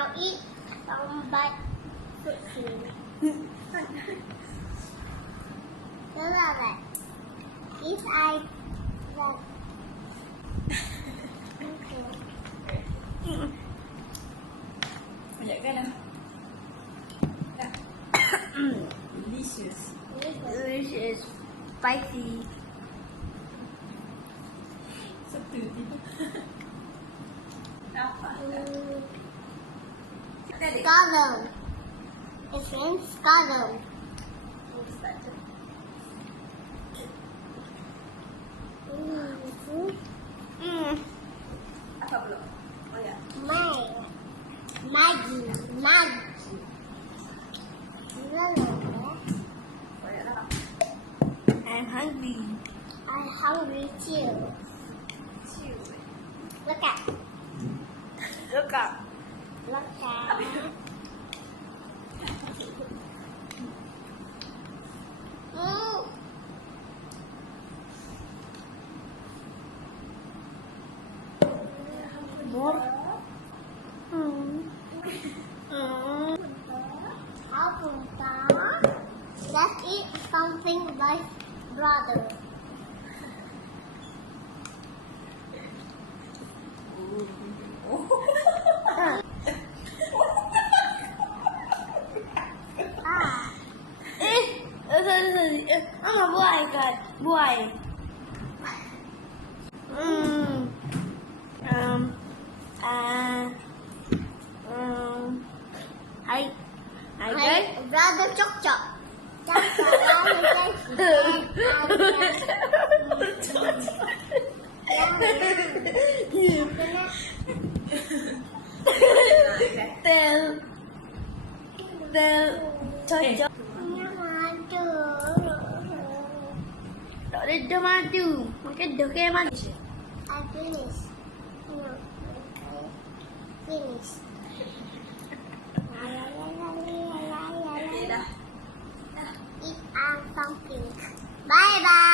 Now eat some bite cookie. Look at that. If I like. Tunjukkan dah. Dah. Delicious. Delicious, spicy. Satu tiba. Apa? Scallop. It's named Scallop. Apa belum? Oh ya. Maggie. Oh ya dah. I'm hungry. I'm hungry too. Look at. Look up. Look at. More. Let's eat something like brother. Buai. Hai guys, brother cok. Cocok. Tak ada dah madu. Makan dah ke madu. I finish. No. Finish. Eat something. Bye bye.